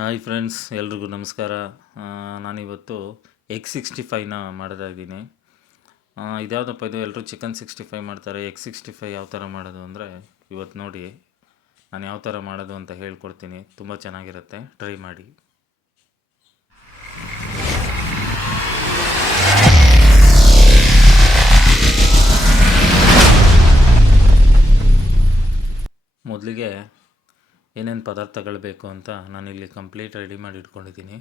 Hi friends, ಎಲ್ರಿಗೂ ನಮಸ್ಕಾರ. ನಾನಿವತ್ತು ಎಗ್ 65ನ ಮಾಡ್ತಾ ಇದ್ದೀನಿ. ಇದ್ಯಾವುದಪ್ಪ ಇದು, ಎಲ್ಲರೂ ಚಿಕನ್ 65 ಮಾಡ್ತಾರೆ, ಎಗ್ 65 ಯಾವ ಥರ ಮಾಡೋದು ಅಂದರೆ ಇವತ್ತು ನೋಡಿ ನಾನು ಯಾವ ಥರ ಮಾಡೋದು ಅಂತ ಹೇಳ್ಕೊಡ್ತೀನಿ. ತುಂಬ ಚೆನ್ನಾಗಿರುತ್ತೆ, ಟ್ರೈ ಮಾಡಿ. ಮೊದಲಿಗೆ ಏನೇನು ಪದಾರ್ಥಗಳು ಬೇಕು ಅಂತ ನಾನಿಲ್ಲಿ ಕಂಪ್ಲೀಟ್ ರೆಡಿ ಮಾಡಿ ಇಟ್ಕೊಂಡಿದ್ದೀನಿ.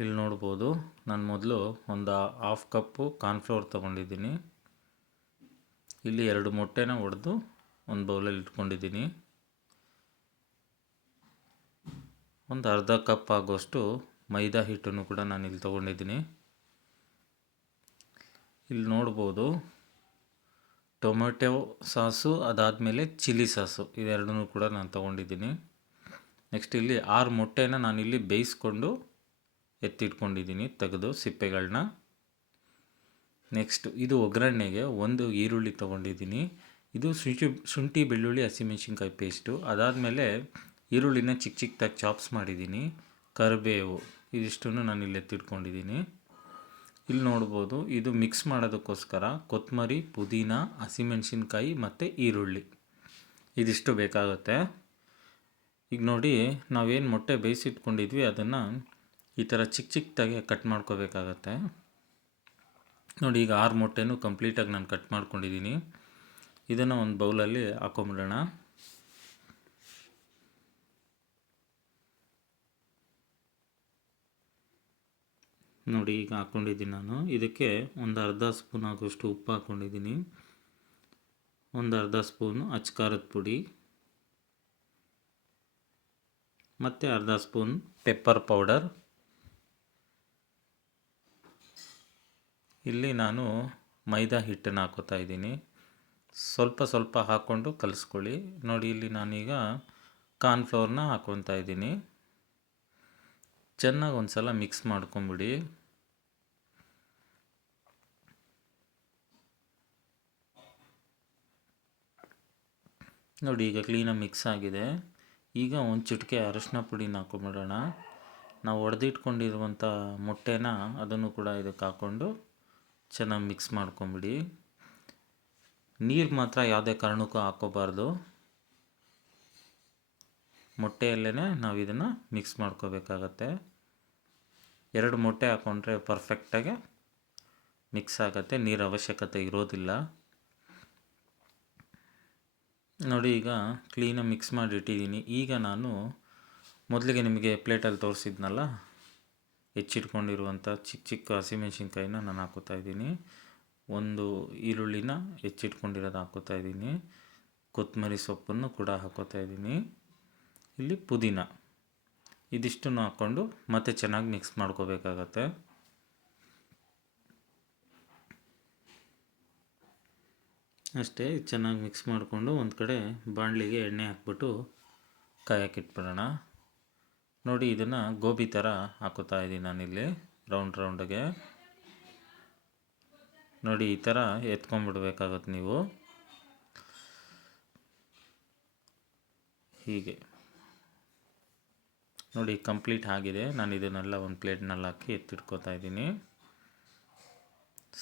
ಇಲ್ಲಿ ನೋಡ್ಬೋದು, ನಾನು ಮೊದಲು ಒಂದು 1/2 ಕಪ್ಪು ಕಾರ್ನ್ಫ್ಲೋರ್ ತೊಗೊಂಡಿದ್ದೀನಿ. ಇಲ್ಲಿ 2 ಮೊಟ್ಟೆನ ಒಡೆದು ಒಂದು ಬೌಲಲ್ಲಿ ಇಟ್ಕೊಂಡಿದ್ದೀನಿ. ಒಂದು ಅರ್ಧ ಕಪ್ ಆಗೋಷ್ಟು ಮೈದಾ ಹಿಟ್ಟನ್ನು ಕೂಡ ನಾನು ಇಲ್ಲಿ ತೊಗೊಂಡಿದ್ದೀನಿ. ಇಲ್ಲಿ ನೋಡ್ಬೋದು, ಟೊಮೆಟೊ ಸಾಸು, ಅದಾದಮೇಲೆ ಚಿಲ್ಲಿ ಸಾಸು, ಇವೆರಡನ್ನೂ ಕೂಡ ನಾನು ತೊಗೊಂಡಿದ್ದೀನಿ. ನೆಕ್ಸ್ಟ್ ಇಲ್ಲಿ 6 ಮೊಟ್ಟೆನ ನಾನಿಲ್ಲಿ ಬೇಯಿಸ್ಕೊಂಡು ಎತ್ತಿಟ್ಕೊಂಡಿದ್ದೀನಿ, ತೆಗೆದು ಸಿಪ್ಪೆಗಳನ್ನ. ನೆಕ್ಸ್ಟ್ ಇದು ಒಗ್ಗರಣೆಗೆ 1 ಈರುಳ್ಳಿ ತೊಗೊಂಡಿದ್ದೀನಿ. ಇದು ಶುಂಠಿ ಬೆಳ್ಳುಳ್ಳಿ ಹಸಿಮೆಣಸಿನ್ಕಾಯಿ ಪೇಸ್ಟು. ಅದಾದಮೇಲೆ ಈರುಳ್ಳಿನ ಚಿಕ್ಕ ಚಿಕ್ಕದಾಗಿ ಚಾಪ್ಸ್ ಮಾಡಿದ್ದೀನಿ. ಕರಿಬೇವು, ಇದಿಷ್ಟನ್ನು ನಾನು ಇಲ್ಲಿ ಎತ್ತಿಟ್ಕೊಂಡಿದ್ದೀನಿ. ಇಲ್ಲಿ ನೋಡ್ಬೋದು, ಇದು ಮಿಕ್ಸ್ ಮಾಡೋದಕ್ಕೋಸ್ಕರ ಕೊತ್ತಂಬರಿ, ಪುದೀನ, ಹಸಿಮೆಣಸಿನ್ಕಾಯಿ ಮತ್ತು ಈರುಳ್ಳಿ ಇದಿಷ್ಟು ಬೇಕಾಗುತ್ತೆ. ಈಗ ನೋಡಿ, ನಾವೇನು ಮೊಟ್ಟೆ ಬೇಯಿಸಿಟ್ಕೊಂಡಿದ್ವಿ ಅದನ್ನು ಈ ಥರ ಚಿಕ್ಕ ಚಿಕ್ಕದಾಗಿ ಕಟ್ ಮಾಡ್ಕೋಬೇಕಾಗತ್ತೆ. ನೋಡಿ, ಈಗ 6 ಮೊಟ್ಟೆನೂ ಕಂಪ್ಲೀಟಾಗಿ ನಾನು ಕಟ್ ಮಾಡ್ಕೊಂಡಿದ್ದೀನಿ. ಇದನ್ನು ಒಂದು ಬೌಲಲ್ಲಿ ಹಾಕೊಂಬಿಡೋಣ. ನೋಡಿ, ಈಗ ಹಾಕ್ಕೊಂಡಿದ್ದೀನಿ ನಾನು. ಇದಕ್ಕೆ ಒಂದು ಅರ್ಧ ಸ್ಪೂನ್ ಆಗೋಷ್ಟು ಉಪ್ಪು ಹಾಕ್ಕೊಂಡಿದ್ದೀನಿ. ಒಂದು ಅರ್ಧ ಸ್ಪೂನು ಅಚ್ಕಾರದ ಪುಡಿ ಮತ್ತು ಅರ್ಧ ಸ್ಪೂನ್ ಪೆಪ್ಪರ್ ಪೌಡರ್. ಇಲ್ಲಿ ನಾನು ಮೈದಾ ಹಿಟ್ಟನ್ನು ಹಾಕೋತಾ ಇದ್ದೀನಿ. ಸ್ವಲ್ಪ ಸ್ವಲ್ಪ ಹಾಕ್ಕೊಂಡು ಕಲಿಸ್ಕೊಳ್ಳಿ. ನೋಡಿ, ಇಲ್ಲಿ ನಾನೀಗ ಕಾರ್ನ್ಫ್ಲೋರ್ನ ಹಾಕ್ಕೊತಾ ಇದ್ದೀನಿ. ಚೆನ್ನಾಗಿ ಒಂದು ಸಲ ಮಿಕ್ಸ್ ಮಾಡ್ಕೊಂಬಿಡಿ. ನೋಡಿ, ಈಗ ಕ್ಲೀನಾಗಿ ಮಿಕ್ಸ್ ಆಗಿದೆ. ಈಗ ಒಂದು ಚಿಟಿಕೆ ಅರಿಶಿನ ಪುಡಿನ ಹಾಕೊಂಬಿಡೋಣ. ನಾವು ಒಡೆದಿಟ್ಕೊಂಡಿರುವಂಥ ಮೊಟ್ಟೆನ ಅದನ್ನು ಕೂಡ ಇದಕ್ಕೆ ಹಾಕ್ಕೊಂಡು ಚೆನ್ನಾಗಿ ಮಿಕ್ಸ್ ಮಾಡ್ಕೊಂಬಿಡಿ. ನೀರು ಮಾತ್ರ ಯಾವುದೇ ಕಾರಣಕ್ಕೂ ಹಾಕ್ಕೋಬಾರ್ದು. ಮೊಟ್ಟೆಯಲ್ಲೇ ನಾವು ಇದನ್ನು ಮಿಕ್ಸ್ ಮಾಡ್ಕೋಬೇಕಾಗತ್ತೆ. 2 ಮೊಟ್ಟೆ ಹಾಕ್ಕೊಂಡ್ರೆ ಪರ್ಫೆಕ್ಟಾಗಿ ಮಿಕ್ಸ್ ಆಗುತ್ತೆ, ನೀರು ಅವಶ್ಯಕತೆ ಇರೋದಿಲ್ಲ. ನೋಡಿ, ಈಗ ಕ್ಲೀನಾಗಿ ಮಿಕ್ಸ್ ಮಾಡಿ ಇಟ್ಟಿದ್ದೀನಿ. ಈಗ ನಾನು ಮೊದಲಿಗೆ ನಿಮಗೆ ಪ್ಲೇಟಲ್ಲಿ ತೋರಿಸಿದ್ನಲ್ಲ, ಹೆಚ್ಚಿಟ್ಕೊಂಡಿರುವಂಥ ಚಿಕ್ಕ ಚಿಕ್ಕ ಹಸಿಮೆಣ್ಸಿನ್ಕಾಯಿನ ನಾನು ಹಾಕೋತಾ ಇದ್ದೀನಿ. 1 ಈರುಳ್ಳಿನ ಹೆಚ್ಚಿಟ್ಕೊಂಡಿರೋದು ಹಾಕೋತಾ ಇದ್ದೀನಿ. ಕೊತ್ತಂಬರಿ ಸೊಪ್ಪನ್ನು ಕೂಡ ಹಾಕೋತಾ ಇದ್ದೀನಿ. ಇಲ್ಲಿ ಪುದೀನ, ಇದಿಷ್ಟನ್ನು ಹಾಕ್ಕೊಂಡು ಮತ್ತೆ ಚೆನ್ನಾಗಿ ಮಿಕ್ಸ್ ಮಾಡ್ಕೋಬೇಕಾಗತ್ತೆ. ಅಷ್ಟೇ, ಚೆನ್ನಾಗಿ ಮಿಕ್ಸ್ ಮಾಡಿಕೊಂಡು ಒಂದು ಕಡೆ ಬಾಣಲಿಗೆ ಎಣ್ಣೆ ಹಾಕ್ಬಿಟ್ಟು ಕಾಯಕ್ಕಿಟ್ಬಿಡೋಣ. ನೋಡಿ, ಇದನ್ನು ಗೋಬಿ ಥರ ಹಾಕೋತಾ ಇದ್ದೀನಿ ನಾನಿಲ್ಲಿ ರೌಂಡ್ಗೆ. ನೋಡಿ, ಈ ಥರ ಎತ್ಕೊಂಡ್ಬಿಡ್ಬೇಕಾಗತ್ತೆ ನೀವು. ಹೀಗೆ ನೋಡಿ, ಕಂಪ್ಲೀಟ್ ಆಗಿದೆ. ನಾನು ಇದನ್ನೆಲ್ಲ ಒಂದು ಪ್ಲೇಟ್ನಲ್ಲಿ ಹಾಕಿ ಎತ್ತಿಟ್ಕೋತಾ ಇದ್ದೀನಿ.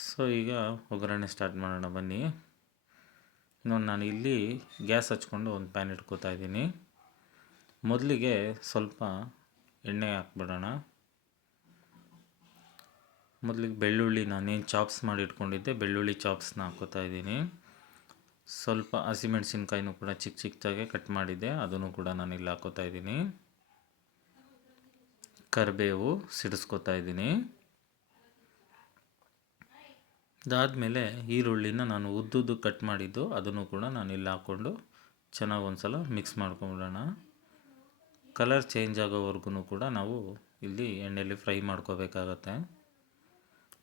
ಸೊ ಈಗ ಒಗ್ಗರಣೆ ಸ್ಟಾರ್ಟ್ ಮಾಡೋಣ ಬನ್ನಿ. ನೋಡಿ, ನಾನು ಇಲ್ಲಿ ಗ್ಯಾಸ್ ಹಚ್ಕೊಂಡು ಒಂದು ಪ್ಯಾನ್ ಇಟ್ಕೋತಾ ಇದ್ದೀನಿ. ಮೊದಲಿಗೆ ಸ್ವಲ್ಪ ಎಣ್ಣೆ ಹಾಕ್ಬಿಡೋಣ. ಮೊದಲಿಗೆ ಬೆಳ್ಳುಳ್ಳಿ, ನಾನೇನು ಚಾಪ್ಸ್ ಮಾಡಿ ಇಟ್ಕೊಂಡಿದ್ದೆ, ಬೆಳ್ಳುಳ್ಳಿ ಚಾಪ್ಸ್ನ ಹಾಕ್ಕೋತಾ ಇದ್ದೀನಿ. ಸ್ವಲ್ಪ ಹಸಿಮೆಣಸಿನ್ಕಾಯಿನೂ ಕೂಡ ಚಿಕ್ಕ ಚಿಕ್ಕದಾಗೆ ಕಟ್ ಮಾಡಿದ್ದೆ, ಅದನ್ನು ಕೂಡ ನಾನು ಇಲ್ಲಿ ಹಾಕ್ಕೋತಾ ಇದ್ದೀನಿ. ಕರಿಬೇವು ಸಿಡಿಸ್ಕೋತಾ ಇದ್ದೀನಿ. ಅದಾದಮೇಲೆ ಈರುಳ್ಳಿನ ನಾನು ಉದ್ದುದ್ದು ಕಟ್ ಮಾಡಿದ್ದು ಅದನ್ನು ಕೂಡ ನಾನು ಇಲ್ಲಿ ಹಾಕ್ಕೊಂಡು ಚೆನ್ನಾಗಿ ಒಂದು ಸಲ ಮಿಕ್ಸ್ ಮಾಡ್ಕೊಂಬಿಡೋಣ. ಕಲರ್ ಚೇಂಜ್ ಆಗೋವರೆಗೂ ಕೂಡ ನಾವು ಇಲ್ಲಿ ಎಣ್ಣೆಯಲ್ಲಿ ಫ್ರೈ ಮಾಡ್ಕೋಬೇಕಾಗತ್ತೆ.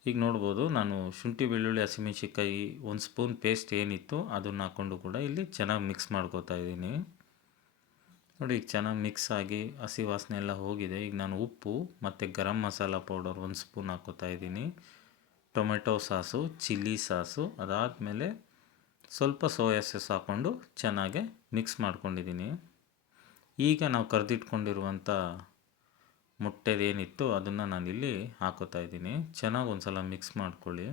ಈಗ ನೋಡ್ಬೋದು, ನಾನು ಶುಂಠಿ ಬೆಳ್ಳುಳ್ಳಿ ಹಸಿಮೆಣಸಿನ್ಕಾಯಿ 1 ಸ್ಪೂನ್ ಪೇಸ್ಟ್ ಏನಿತ್ತು ಅದನ್ನು ಹಾಕ್ಕೊಂಡು ಕೂಡ ಇಲ್ಲಿ ಚೆನ್ನಾಗಿ ಮಿಕ್ಸ್ ಮಾಡ್ಕೋತಾ ಇದ್ದೀನಿ. ನೋಡಿ, ಈಗ ಚೆನ್ನಾಗಿ ಮಿಕ್ಸ್ ಆಗಿ ಹಸಿ ವಾಸನೆ ಎಲ್ಲ ಹೋಗಿದೆ. ಈಗ ನಾನು ಉಪ್ಪು ಮತ್ತು ಗರಂ ಮಸಾಲ ಪೌಡರ್ 1 ಸ್ಪೂನ್ ಹಾಕ್ಕೋತಾ ಇದ್ದೀನಿ. ಟೊಮೆಟೊ ಸಾಸು, ಚಿಲ್ಲಿ ಸಾಸು, ಅದಾದಮೇಲೆ ಸ್ವಲ್ಪ ಸೋಯಾ ಸಾಸ್ ಹಾಕ್ಕೊಂಡು ಚೆನ್ನಾಗಿ ಮಿಕ್ಸ್ ಮಾಡ್ಕೊಂಡಿದ್ದೀನಿ. ಈಗ ನಾವು ಕರೆದಿಟ್ಕೊಂಡಿರುವಂಥ ಮೊಟ್ಟೆದೇನಿತ್ತು ಅದನ್ನು ನಾನಿಲ್ಲಿ ಹಾಕೋತಾ ಇದ್ದೀನಿ. ಚೆನ್ನಾಗಿ ಒಂದು ಸಲ ಮಿಕ್ಸ್ ಮಾಡ್ಕೊಳ್ಳಿ.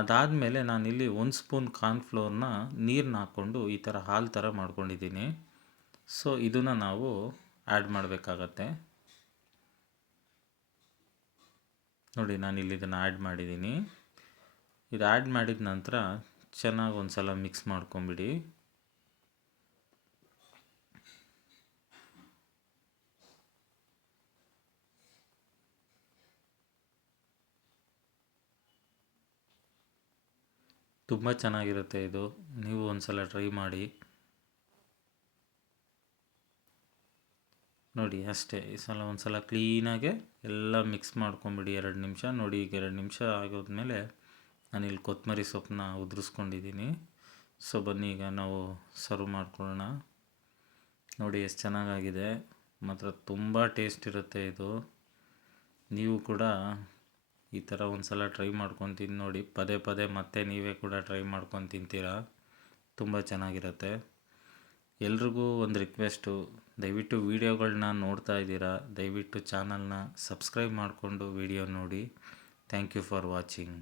ಅದಾದಮೇಲೆ ನಾನಿಲ್ಲಿ 1 ಸ್ಪೂನ್ ಕಾರ್ನ್‌ಫ್ಲೋರ್‌ನ ನೀರನ್ನ ಹಾಕ್ಕೊಂಡು ಈ ಥರ ಹಾಲು ಥರ ಮಾಡ್ಕೊಂಡಿದ್ದೀನಿ. ಸೊ ಇದನ್ನು ನಾವು ಆ್ಯಡ್ ಮಾಡಬೇಕಾಗತ್ತೆ. ನೋಡಿ ನಾನಿಲ್ಲಿ ಇದನ್ನು ಆ್ಯಡ್ ಮಾಡಿದ್ದೀನಿ. ಇದು ಆ್ಯಡ್ ಮಾಡಿದ ನಂತರ ಚೆನ್ನಾಗಿ ಒಂದು ಸಲ ಮಿಕ್ಸ್ ಮಾಡ್ಕೊಂಬಿಡಿ. ತುಂಬ ಚೆನ್ನಾಗಿರುತ್ತೆ ಇದು. ನೀವು ಒಂದು ಸಲ ಟ್ರೈ ಮಾಡಿ. ನೋಡಿ ಅಷ್ಟೇ. ಈ ಸಲ ಒಂದು ಸಲ ಕ್ಲೀನಾಗೆ ಎಲ್ಲ ಮಿಕ್ಸ್ ಮಾಡ್ಕೊಂಬಿಡಿ 2 ನಿಮಿಷ. ನೋಡಿ ಈಗ 2 ನಿಮಿಷ ಆಗೋದ್ಮೇಲೆ ನಾನಿಲ್ಲಿ ಕೊತ್ತಂಬರಿ ಸೊಪ್ಪನ್ನ ಉದುರಿಸ್ಕೊಂಡಿದ್ದೀನಿ. ಸೊ ಬನ್ನಿ ಈಗ ನಾವು ಸರ್ವ್ ಮಾಡ್ಕೊಳ್ಳೋಣ. ನೋಡಿ ಎಷ್ಟು ಚೆನ್ನಾಗಾಗಿದೆ. ಮಾತ್ರ ತುಂಬ ಟೇಸ್ಟ್ ಇರುತ್ತೆ ಇದು. ನೀವು ಕೂಡ ಈ ಥರ ಒಂದು ಸಲ ಟ್ರೈ ಮಾಡ್ಕೊಂಡು ತಿಂದು ನೋಡಿ. ಪದೇ ಪದೇ ಮತ್ತೆ ನೀವೇ ಕೂಡ ಟ್ರೈ ಮಾಡ್ಕೊಂಡು ತಿಂತೀರಾ. ತುಂಬ ಚೆನ್ನಾಗಿರುತ್ತೆ. ಎಲ್ರಿಗೂ ಒಂದು ರಿಕ್ವೆಸ್ಟು, ದಯವಿಟ್ಟು ವೀಡಿಯೋಗಳನ್ನ ನೋಡ್ತಾ ಇದ್ದೀರಾ, ದಯವಿಟ್ಟು ಚಾನಲ್ನ ಸಬ್ಸ್ಕ್ರೈಬ್ ಮಾಡಿಕೊಂಡು ವೀಡಿಯೋ ನೋಡಿ. Thank you for watching.